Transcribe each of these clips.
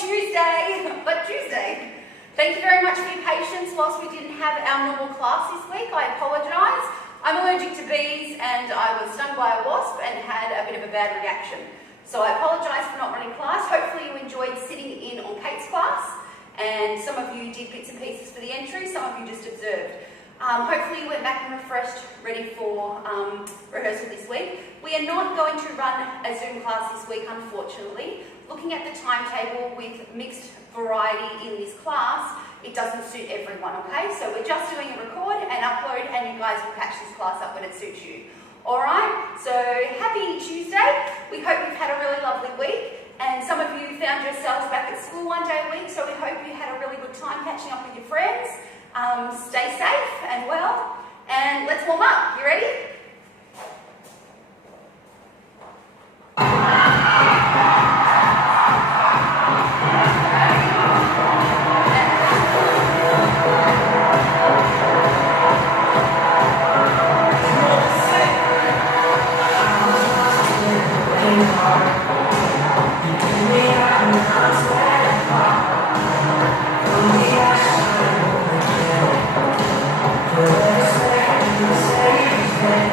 Tuesday. Thank you very much for your patience whilst we didn't have our normal class this week. I apologise. I'm allergic to bees and I was stung by a wasp and had a bit of a bad reaction. So I apologise for not running class. Hopefully you enjoyed sitting in on Kate's class and some of you did bits and pieces for the entry, some of you just observed. Hopefully you went back and refreshed, ready for rehearsal this week. We are not going to run a Zoom class this week, unfortunately. Looking at the timetable with mixed variety in this class, it doesn't suit everyone, okay? So we're just doing a record and upload and you guys will catch this class up when it suits you. Alright, so happy Tuesday. We hope you've had a really lovely week and some of you found yourselves back at school one day a week, so we hope you had a really good time catching up with your friends. Stay safe and well, and let's warm up. You ready? Say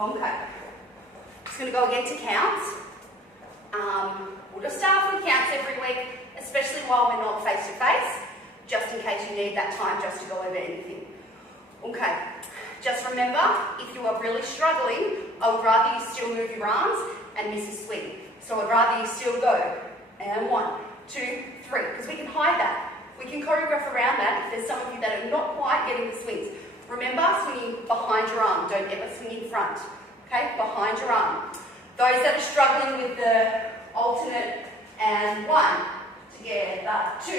Okay. Just going to go again to counts. We'll just start off with counts every week, especially while we're not face to face, just in case you need that time just to go over anything. Okay. Just remember, if you are really struggling, I would rather you still move your arms and miss a swing. So I'd rather you still go. And 1, 2, 3, because we can hide that. We can choreograph around that if there's some of you that are not quite getting the swings. Remember, swinging behind your arm. Don't ever swing in front. Okay, behind your arm. Those that are struggling with the alternate and 1, together, 2.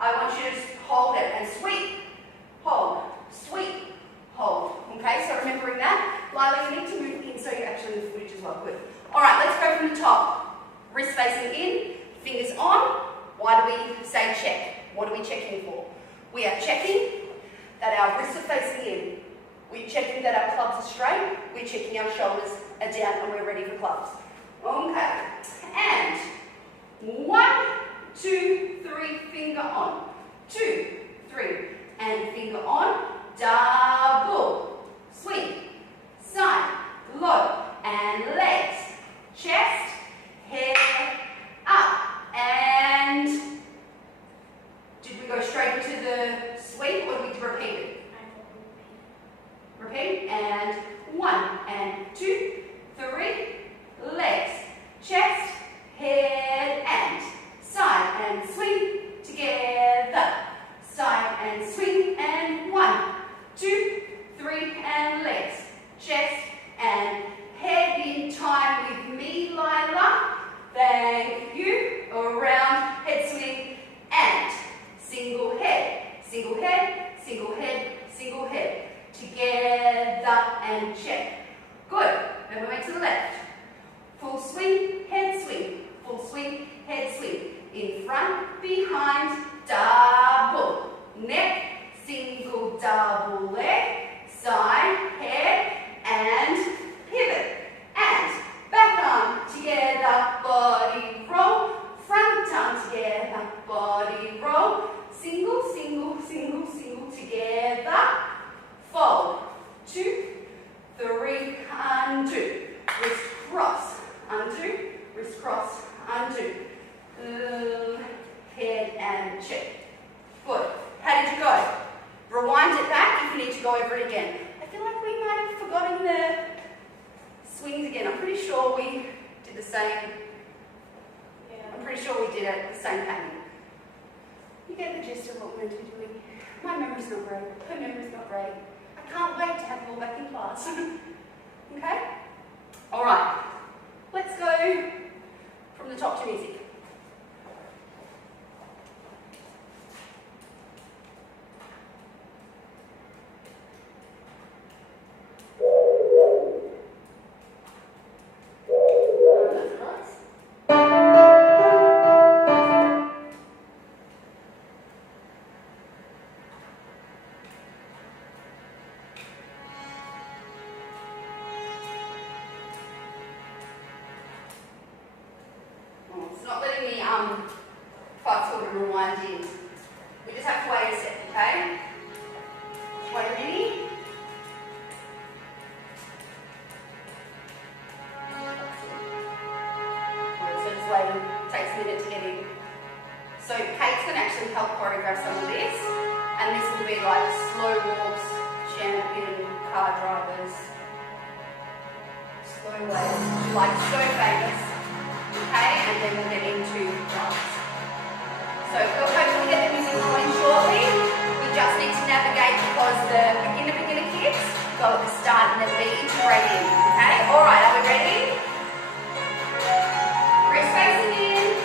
I want you to hold it and sweep, hold, sweep, hold. Okay, so remembering that. Lila, you need to move in so you're actually in the footage as well. Good. All right, let's go from the top. Wrist facing in, fingers on. Why do we say check? What are we checking for? We are checking that our wrists are facing in. We're checking that our clubs are straight. We're checking our shoulders are down and we're ready for clubs. Okay. And 1, 2, 3, finger on. 2, 3, and finger on. Double. Swing. Side. Low. And legs. Chest. Head. Up. And did we go straight into the sweep or did we repeat it? Repeat. And 1 and 2, 3, legs, chest, head and side and swing together. Side and swing and 1, 2, 3 and legs, chest and head in time with me, Lila. Thank you. Around, head swing and single head, single head, single head, single head. Together and check. Good. Then we went to the left. Full swing, head swing. Full swing, head swing. In front, behind, double. Neck, single, double leg. Side, head, and pivot. And back arm together, body roll. Front arm together, body roll. Single, single, single, single, together. Fold. 2, 3, undo. Wrist cross, undo. Wrist cross, undo. Head and check. Good. How did you go? Rewind it back if you need to go over it again. I feel like we might have forgotten the swings again. I'm pretty sure we did the same. Yeah. I'm pretty sure we did it the same pattern. You get the gist of what we're meant to be doing. My memory's not great. Her memory's not great. I can't wait to have you all back in class. Okay? All right. Let's go from the top to music. Fast forward and rewind in. We just have to wait a second, okay? Just wait a minute. So just waiting. It takes a minute to get in. So Kate's going to actually help choreograph some of this. And this will be like slow walks, champion, car drivers, slow waves, like so famous. Okay, and then we'll get into jumps. So we'll hopefully get the music going shortly. We just need to navigate because the beginner kids go at the start and then we integrate in. Okay, alright, are we ready? Wrist facing in.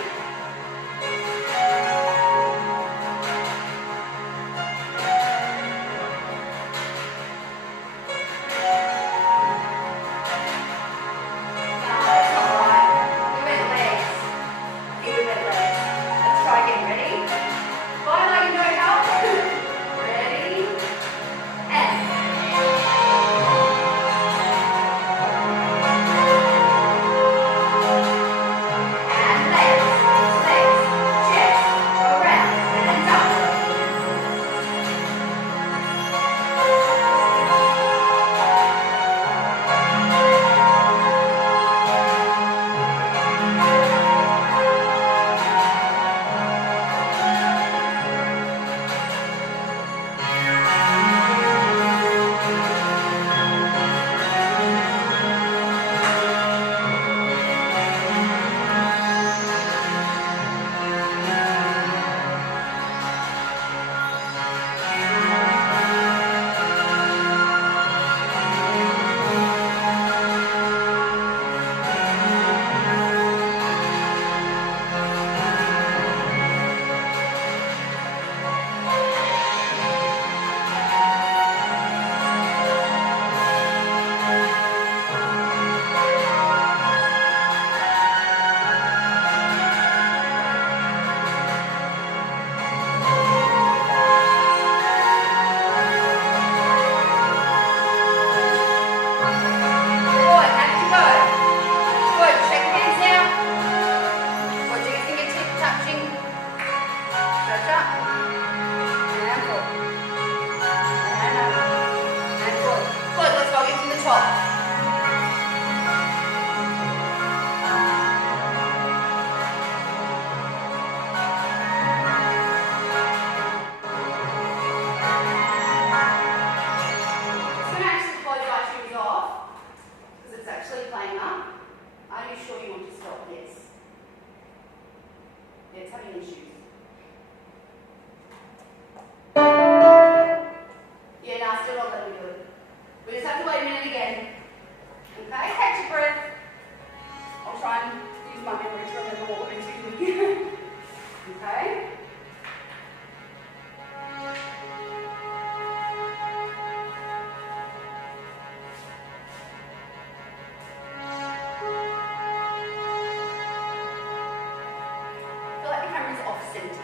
centered.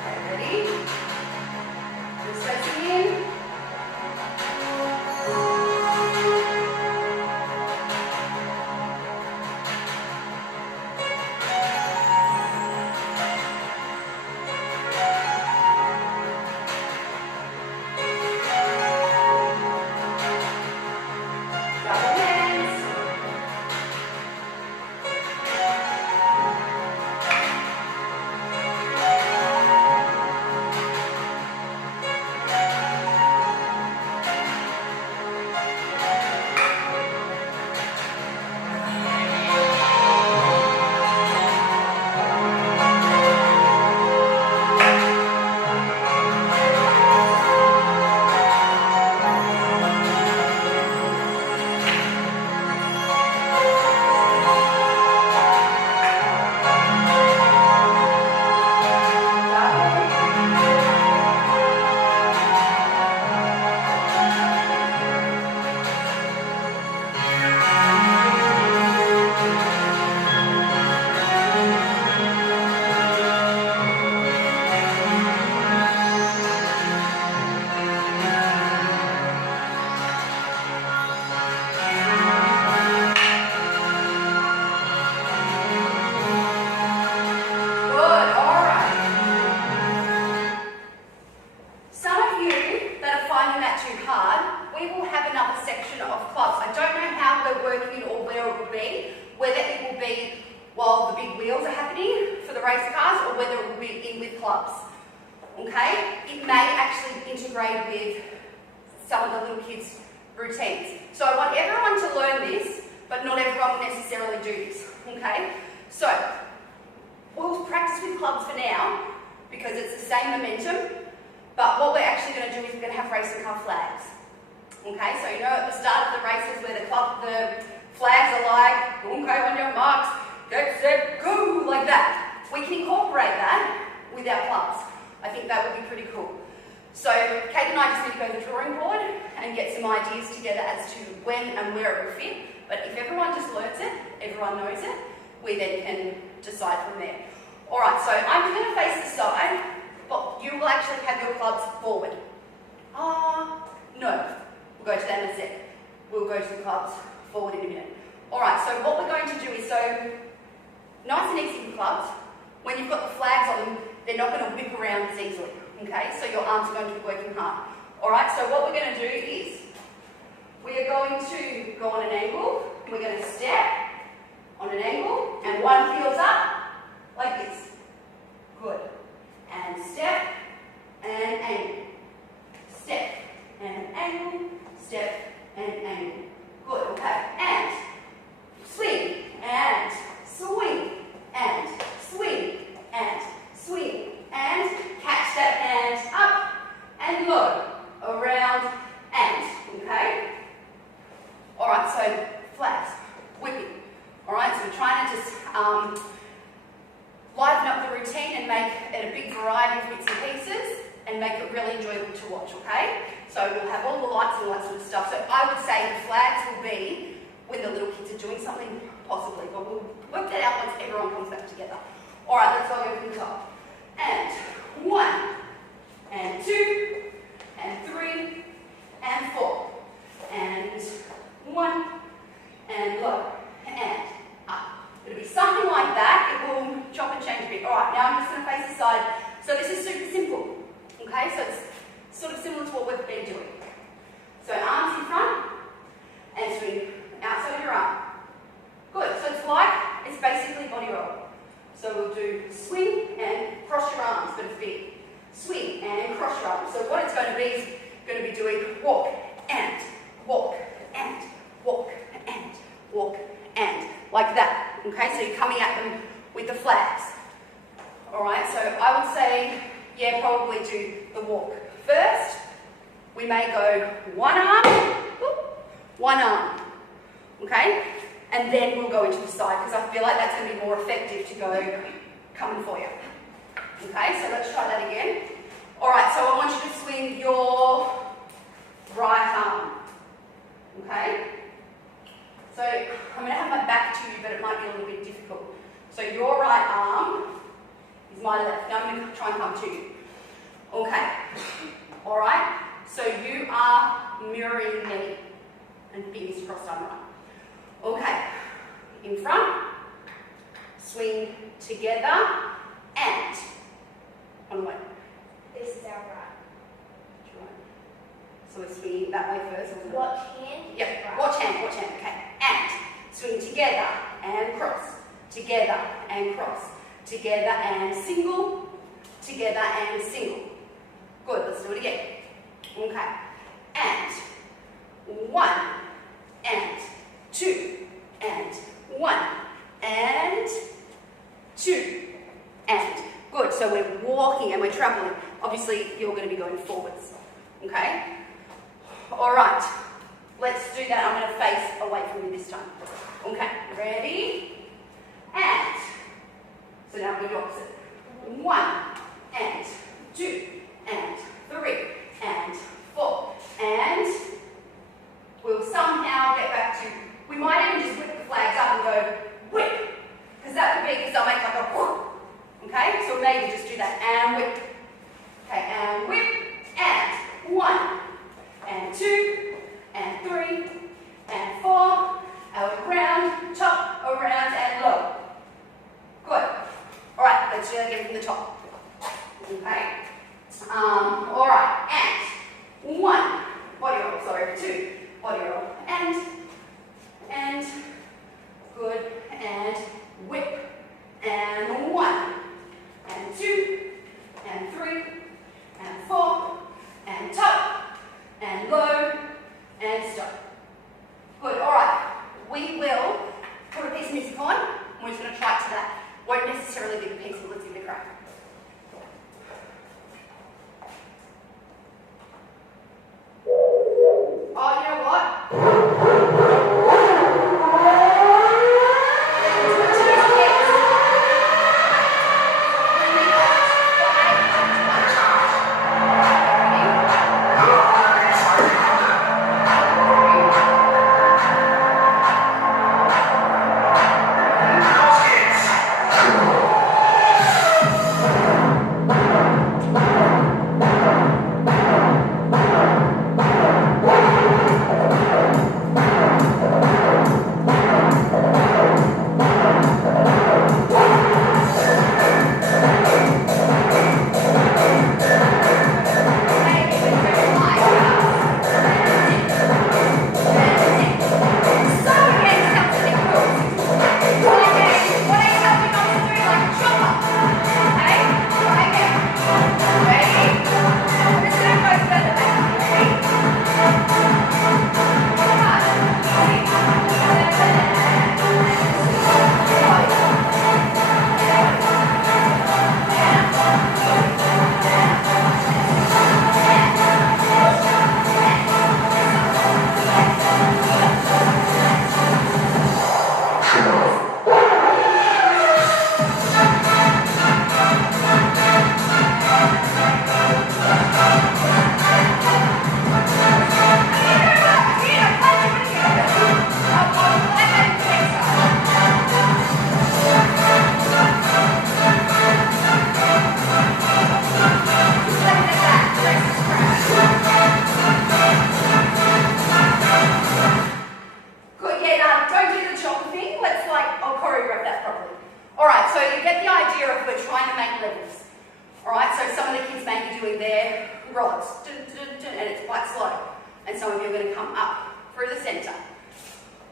Okay, ready? Just facing in. Whether it will be while the big wheels are happening for the race cars or whether it will be in with clubs. Okay? It may actually integrate with some of the little kids' routines. So I want everyone to learn this, but not everyone will necessarily do this. Okay? So we'll practice with clubs for now because it's the same momentum, but what we're actually going to do is we're going to have racing car flags. Okay, so you know at the start of the races where the flags are like, okay, on your marks, get set, go, like that. We can incorporate that with our clubs. I think that would be pretty cool. So Kate and I just need to go to the drawing board and get some ideas together as to when and where it will fit. But if everyone just learns it, everyone knows it, we then can decide from there. All right, so I'm going to face the side, but you will actually have your clubs forward. No. We'll go to that in a sec. We'll go to the clubs forward in a minute. Alright, so what we're going to do is, so nice and easy with clubs. When you've got the flags on them, they're not going to whip around as easily. Okay, so your arms are going to be working hard. Alright, so what we're going to do is, we are going to go on an angle, we're going to step on an angle, and one heels up, like this. Good. And step, and angle. Step, and angle. Step and angle. Good, okay. And swing, and swing, and swing, and swing, and catch that hand up and low, around, and, okay? Alright, so flags, whipping. Alright, so we're trying to just liven up the routine and make it a big variety of bits and pieces and make it really enjoyable to watch, okay? So we'll have all the lights and all that sort of stuff. So I would say the flags will be when the little kids are doing something, possibly, but we'll work that out once everyone comes back together. All right, let's go from the top. And 1, and 2, and 3, and 4, and 1, and low, and up. It'll be something like that. It will chop and change a bit. All right, now I'm just going to face the side. So this is super simple. Okay, so it's sort of similar to what we've been doing. So arms in front and swing outside of your arm. Good, so it's basically body roll. So we'll do swing and cross your arms, but it's big. Swing and cross your arms. So what it's going to be is going to be doing walk and walk and walk and walk and like that. Okay, so you're coming at them with the flags. Alright, so I would say, yeah, probably do the walk first. We may go one arm, okay? And then we'll go into the side because I feel like that's going to be more effective to go coming for you. Okay, so let's try that again. Alright, so I want you to swing your right arm. Okay? So I'm going to have my back to you, but it might be a little bit difficult. So your right arm is my left. Now I'm going to try and come to you. Okay. All right. So you are mirroring me and fingers crossed I'm right. Okay. In front. Swing together and on the way. This is our right. So we're swinging that way first. Watch hand. Yep. Right. Watch hand. Okay. And swing together and cross. Together and cross. Together and single. Together and single. Good. Let's do it again. Okay. And 1 and 2 and 1 and 2 and good. So we're walking and we're traveling. Obviously, you're going to be going forwards. Okay? All right. Let's do that. I'm going to face away from you this time. Okay. Ready? And. So now we're the opposite. 1 and 2 and 3 and 4 and we'll somehow get back to. We might even just whip the flags up and go whip, because that would be because they'll make like a whoop. Okay, so maybe just do that and whip. Okay, and whip and 1 and 2 and 3 and 4. Around, top, around and low. Good. All right, let's do that again from the top. Okay. All right, and 1 body roll. Sorry, 2 body roll and good and whip and 1 and 2 and 3 and 4 and top and low and stop. Good. All right. We will put a piece of music on. We're just going to try it to that. Won't necessarily be the piece, but let's give it a crack. Oh, you know what?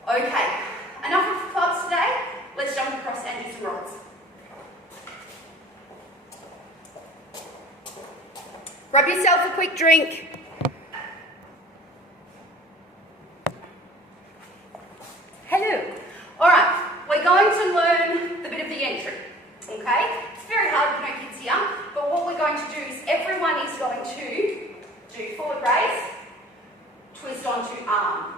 Okay, enough of clubs today. Let's jump across and do some rolls. Grab yourself a quick drink. Hello. All right, we're going to learn the bit of the entry, okay? It's very hard with no kids here, but what we're going to do is everyone is going to do forward raise, twist onto arm.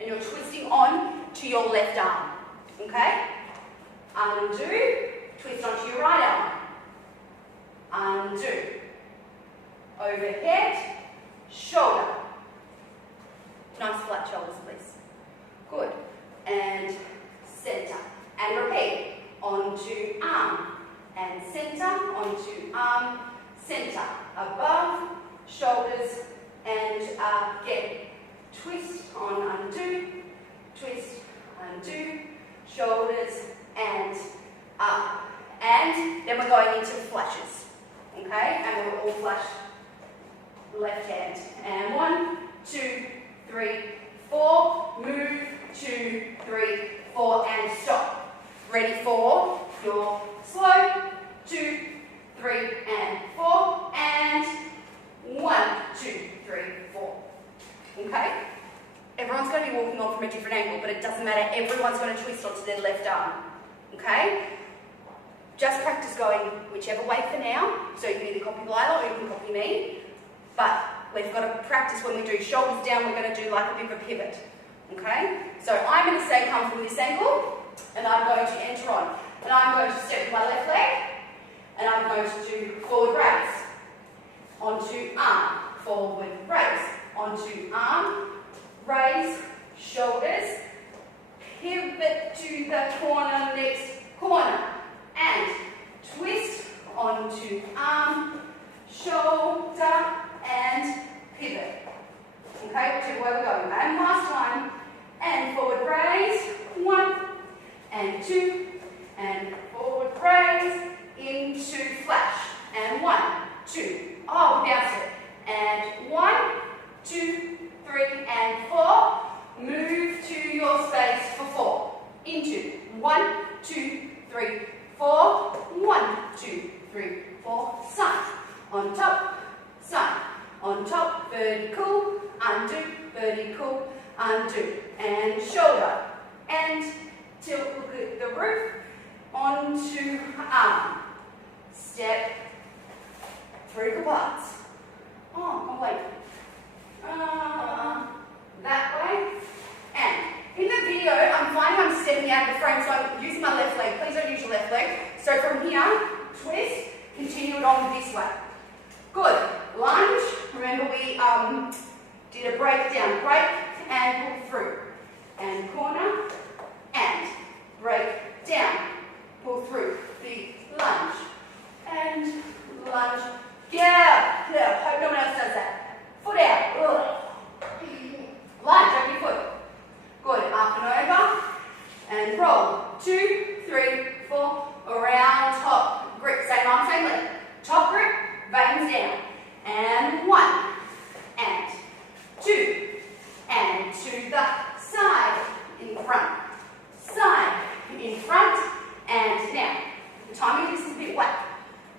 And you're twisting on to your left arm, okay? Undo, twist onto your right arm. Undo. Overhead, shoulder. Nice flat shoulders, please. Good. And center. And repeat. onto arm, and center, onto arm, center, above, shoulders, and again. Twist on undo, twist, undo, shoulders, and up. And then we're going into flashes, okay? And we'll all flash left hand. And 1, 2, 3, 4, move, 2, 3, 4, and stop. Ready for your slow, 2, 3, and 4, and 1, 2, 3, 4. Okay? Everyone's going to be walking on from a different angle, but it doesn't matter. Everyone's going to twist onto their left arm. Okay? Just practice going whichever way for now. So you can either copy Lila or you can copy me. But we've got to practice when we do shoulders down, we're going to do like a bit of a pivot. Okay? So I'm going to say come from this angle, and I'm going to enter on. And I'm going to step with my left leg, and I'm going to do forward raise. Onto arm, forward raise. Onto arm, raise, shoulders, pivot to the corner, next corner, and twist onto arm, shoulder, and pivot. Okay, whichever way we're going. And last time, and forward raise, 1, and 2, and forward raise, into flash, and 1, 2, oh, we bounced it, and 1, 2, 3, and 4. Move to your space for 4. Into 1, 2, 3, 4. 1, 2, 3, 4. Side. On top. Side. On top. Vertical. Undo. Vertical. Undo. And shoulder. And tilt. Look at the roof. Onto arm. Step. Through the parts. Oh, wait. That way. And in the video, I'm finding I'm stepping out of the frame, so I'm using my left leg. Please don't use your left leg. So from here, twist, continue it on this way. Good. Lunge. Remember we did a breakdown. Break and pull through. And corner. And break down. Pull through. Big lunge. And lunge. Yeah. Yeah. Hope no one else does that. Foot out. Ugh. Lunge over your foot. Good. Up and over. And roll. 2, 3, 4. Around top. Grip. Same arm, same leg. Top grip. Veins down. And 1. And 2. And to the side. In front. Side. In front. And now. The timing of this is a bit whack.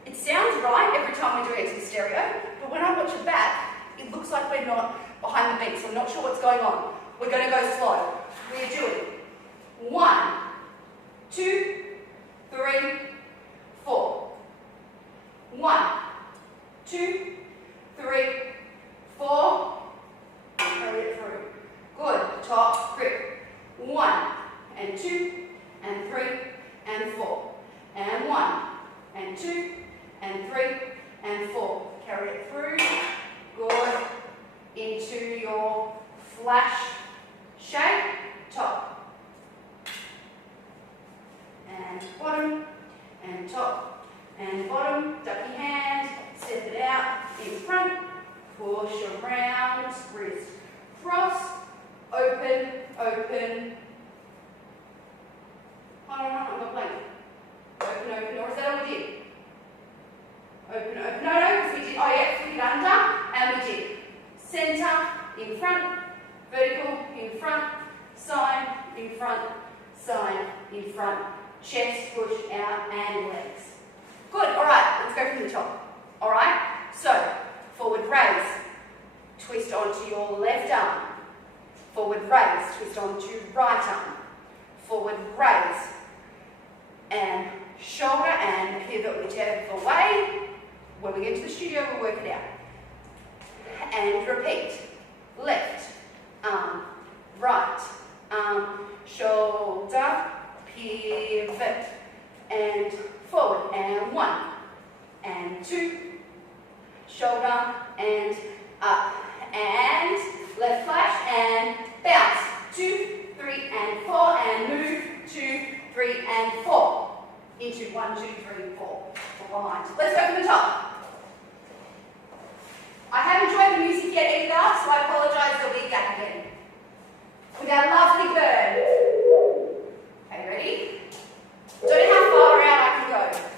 It sounds right every time we do it in stereo, but when I watch it back, it looks like we're not behind the beat, so I'm not sure what's going on. We're going to go slow. We're doing 1, 2, 3, 4. 1, 2, 3, 4. Carry it through. Good. Top grip. 1, and 2, and 3, and 4. And 1, and 2, and 3, and 4. Carry it through. Good. Into your flash shape. Top. And bottom. And top. And bottom. Duck your hand. Step it out. In front. Push around. Wrist. Cross. Open. Open. Oh, no, I'm not playing. Open, open, or is that all we did? Open, open, no, because we did, oh yeah, flick it under, and we did center, in front, vertical, in front, side, in front, side, in front, chest, push out, and legs. Good, alright, let's go from the top. Alright, so, forward raise, twist onto your left arm, forward raise, twist onto right arm, forward raise, and shoulder and pivot whichever way. When we get to the studio, we'll work it out. And repeat. Left arm, right arm, shoulder, pivot, and forward. And 1, and 2, shoulder, and up. And left flash, and bounce. 2, 3, and 4, and move. 2, 3, and 4. into 1, 2, 3, 4 for behind. Let's go from the top. I haven't joined the music yet either, so I apologise, there'll be a gap again. With our lovely bird. Okay, ready? Don't know how far out I can go.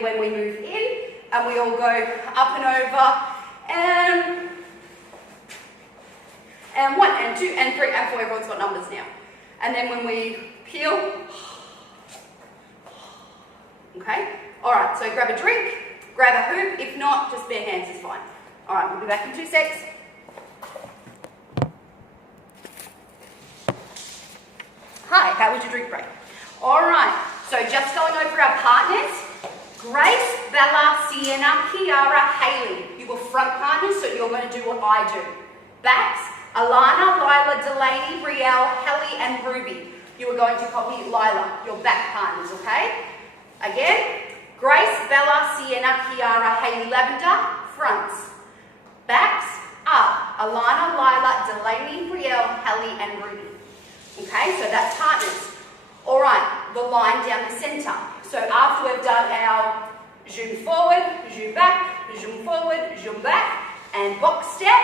be when we move in, and we all go up and over, and 1 and 2 and 3 and 4, everyone's got numbers now. And then when we peel, okay? All right, so grab a drink, grab a hoop. If not, just bare hands is fine. All right, we'll be back in 2 secs. Hi, how was your drink break? All right, so just going over our partners. Grace, Bella, Sienna, Kiara, Hayley. You were front partners, so you're going to do what I do. Backs, Alana, Lila, Delaney, Brielle, Helly, and Ruby. You are going to copy Lila, your back partners, okay? Again, Grace, Bella, Sienna, Kiara, Hayley, Lavender, fronts. Backs are Alana, Lila, Delaney, Brielle, Helly, and Ruby. Okay, so that's partners. All right, the line down the centre. So after we've done our zoom forward, zoom back, zoom forward, zoom back, and box step,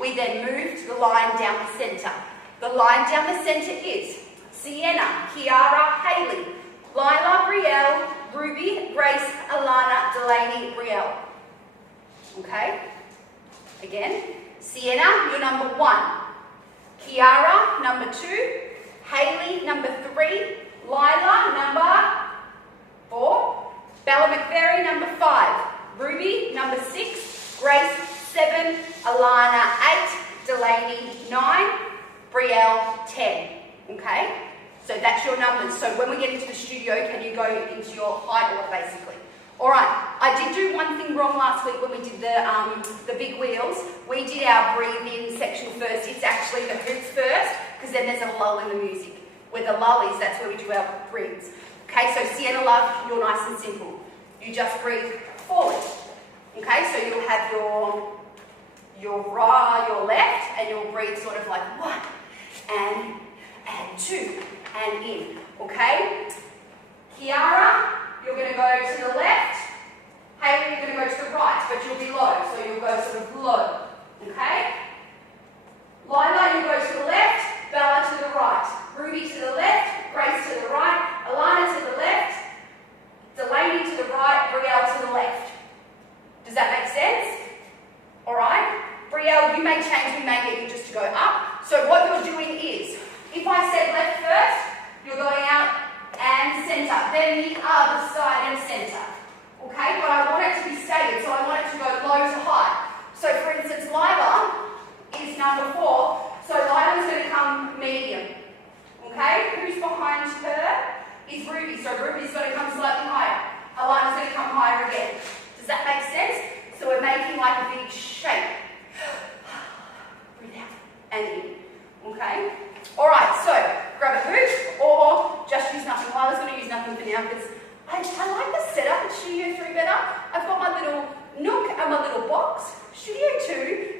we then move to the line down the centre. The line down the centre is Sienna, Kiara, Hayley, Lila, Brielle, Ruby, Grace, Alana, Delaney, Brielle. Okay? Again, Sienna, you're number 1. Kiara, number 2. Hayley, number 3. Lila, number 4. Bella McVery, number 5. Ruby, number 6. Grace, 7. Alana, 8. Delaney, 9. Brielle, 10. Okay? So that's your numbers. So when we get into the studio, can you go into your height order, basically? All right, I did do one thing wrong last week when we did the big wheels. We did our breathe-in section first. It's actually the hoops first, because then there's a lull in the music. Where the lull is, that's where we do our breathes. Okay, so Sienna Love, you're nice and simple. You just breathe forward. Okay, so you'll have your left, and you'll breathe sort of like 1, and 2, and in. Okay? Kiara, you're going to go to the left. Hayley, you're going to go to the right, but you'll be low, so you'll go sort of low. Okay? Lila, you go to the left. Bella to the right. Ruby to the left. Grace to the right. Alana to the left. Delaney to the right. Brielle to the left. Does that make sense? All right? Brielle, you may change, we may get you just to go up. So what you're doing is, if I said left first, you're going out and centre, then the other side and centre. Okay, but I want it to be staggered, so I want it to go low to high. So for instance, Lila is number 4, so Lila's going to come medium. Okay, who's behind her is Ruby, so Ruby's going to come slightly higher. Alana's going to come higher again. Does that make sense? So we're making like a big shape. Breathe out and in. Okay? Alright, so grab a hoop or just use nothing. Lila's going to use nothing for now because I like the setup at Studio 3 better. I've got my little nook and my little box. Studio 2,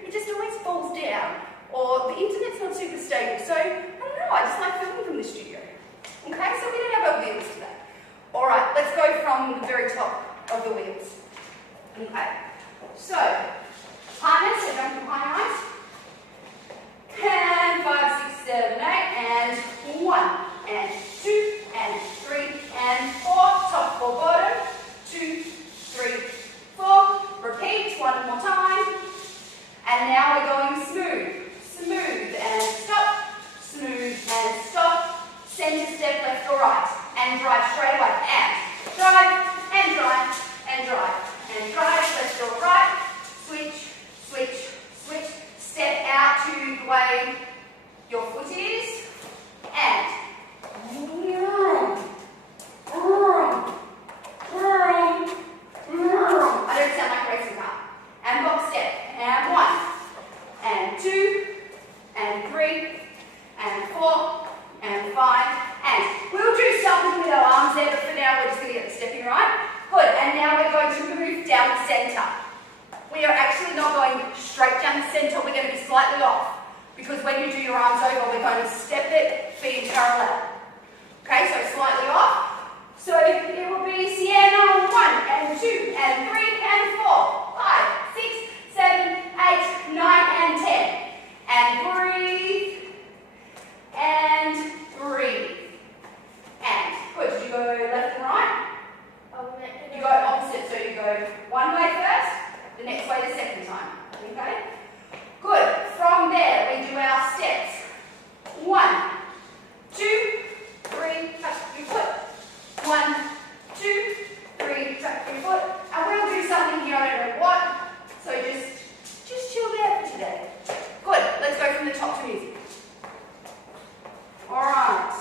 it just always falls down. Or the internet's not super stable. So, I don't know, I just like filming from the studio. Okay, so we don't have our wheels today. Alright, let's go from the very top of the wheels. Okay, so partners, so jump behind your eyes. And 5, 6, 7, 8, and 1, and 2, and 3, and 4. Top 4, bottom. 2, 3, 4. Repeat one more time. And now we're going smooth. Smooth and stop. Smooth and stop. Center step left or right. And drive straight away. And drive, and drive, and drive. And drive left or right. Switch, switch, switch. Step out to the way your foot is. And I don't sound like a racing car. And box step. And 1, and 2, and 3, and 4, and 5, and we'll do something with our arms there, but for now we're just going to get the stepping right. Good, and now we're going to move down the centre. We are actually not going straight down the centre, we're going to be slightly off. Because when you do your arms over, we're going to step it, feet parallel. Okay, so slightly off. So it will be Sienna 1, and 2, and 3, and 4, 5, 6, 7, 8, 9, and 10. And breathe. And breathe. And good. Did you go left and right? Oh, You go opposite. go one way first, the next way the second time. Okay? Good. From there, we do our steps. 1, 2, 3, touch your foot. 1, 2, 3, touch your foot. And we'll do something here, I don't know what. So just chill there for today. Good. Let's go from the top to music. All right.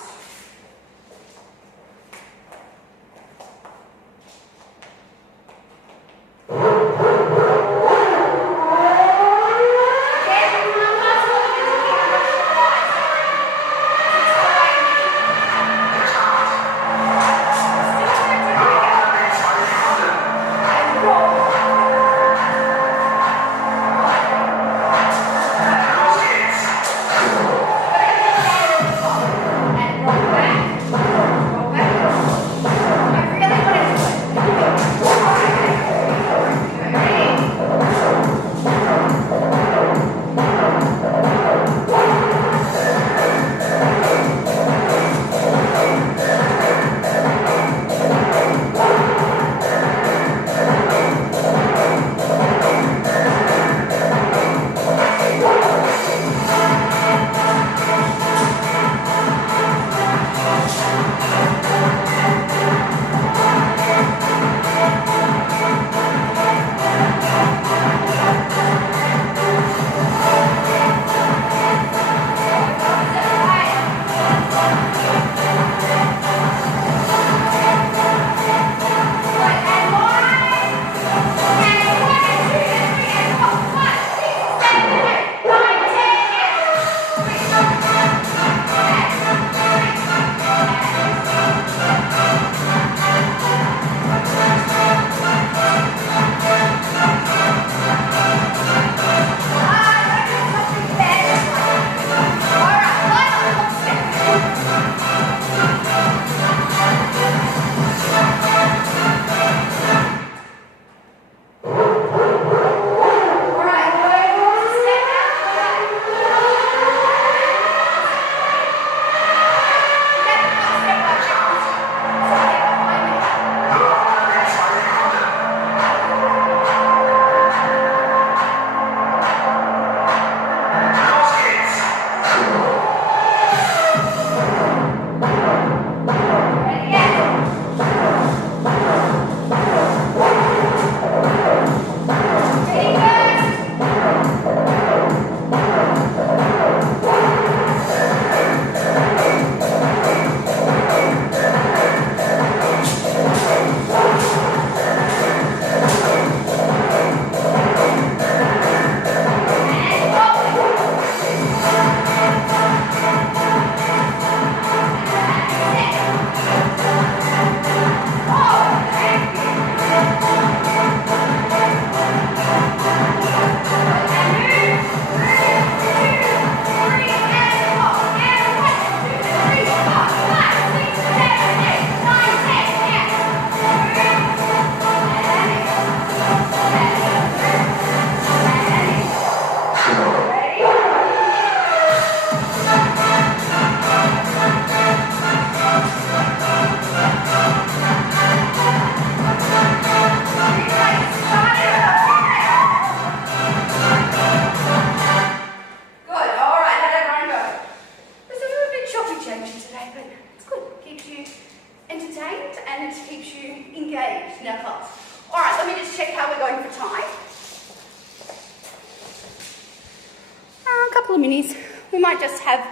Couple of minis. We might just have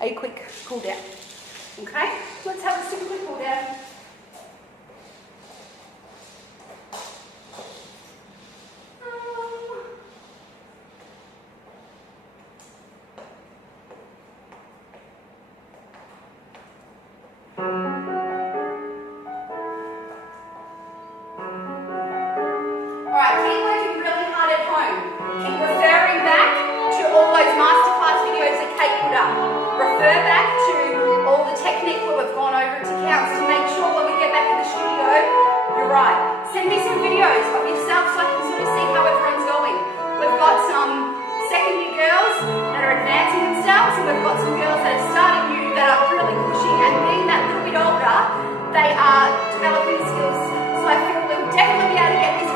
a quick cool down. Okay, let's have a super quick cool down. Alright, keep working really hard at home. Keep referring back to all those masterclass videos that Kate put up. Refer back to all the technique where we've gone over to counts to make sure when we get back in the studio, you're right. Send me some videos of yourself so I can sort of see how everyone's going. We've got some second year girls that are advancing themselves, and we've got some girls that are starting new that are really pushing, and being that little bit older, they are developing skills. So I feel we'll definitely be able to get this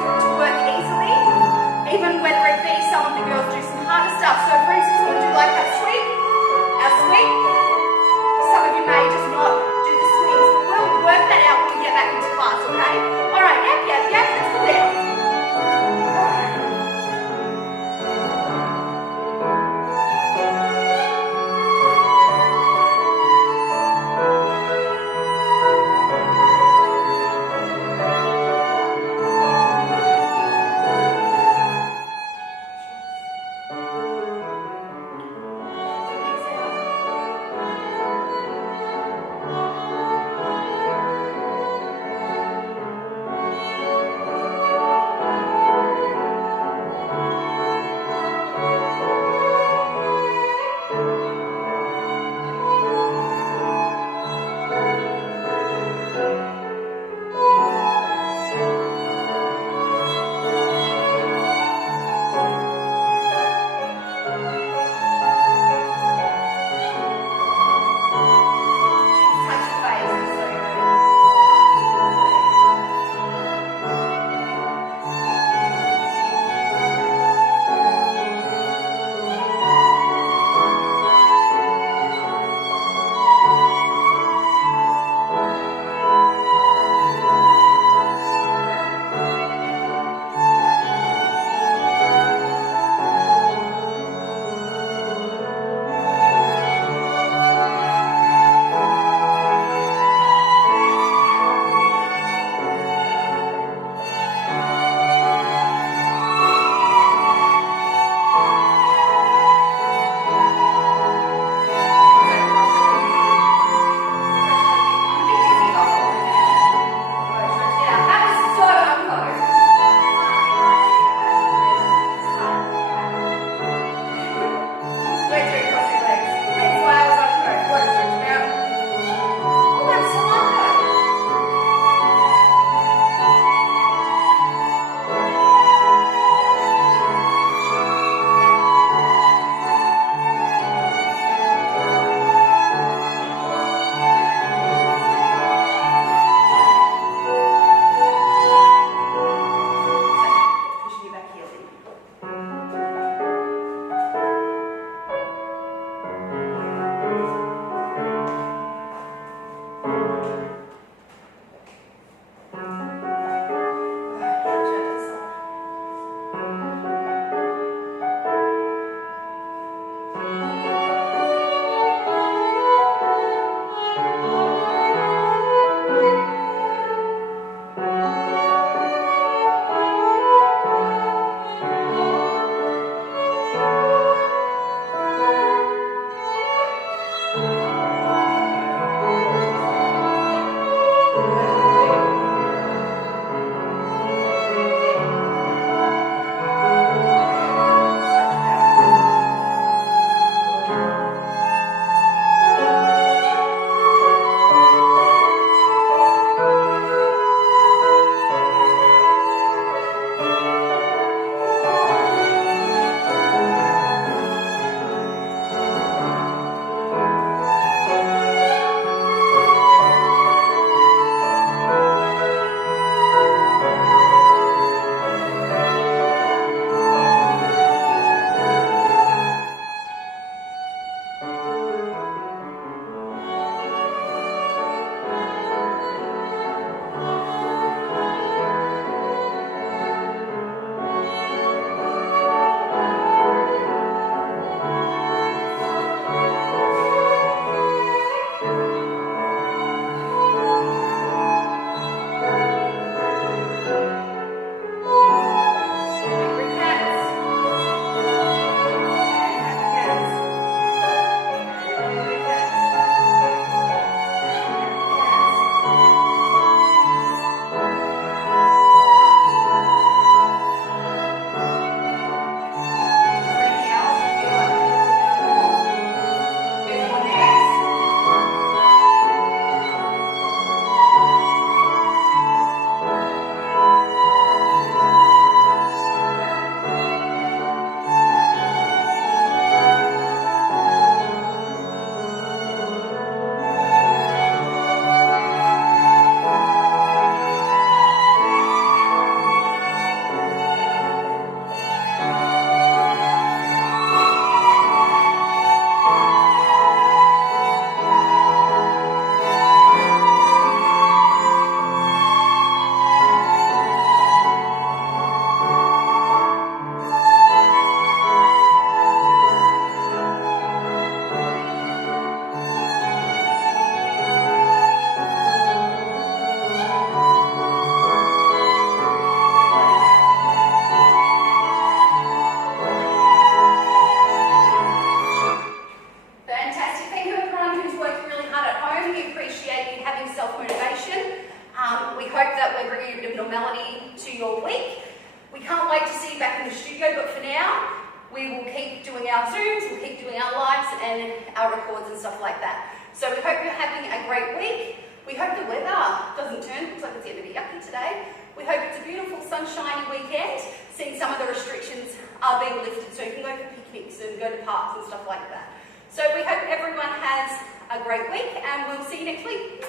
and our records and stuff like that. So we hope you're having a great week. We hope the weather doesn't turn, looks like it's going to be yucky today. We hope it's a beautiful sunshiny weekend, seeing some of the restrictions are being lifted so you can go for picnics and go to parks and stuff like that. So we hope everyone has a great week and we'll see you next week.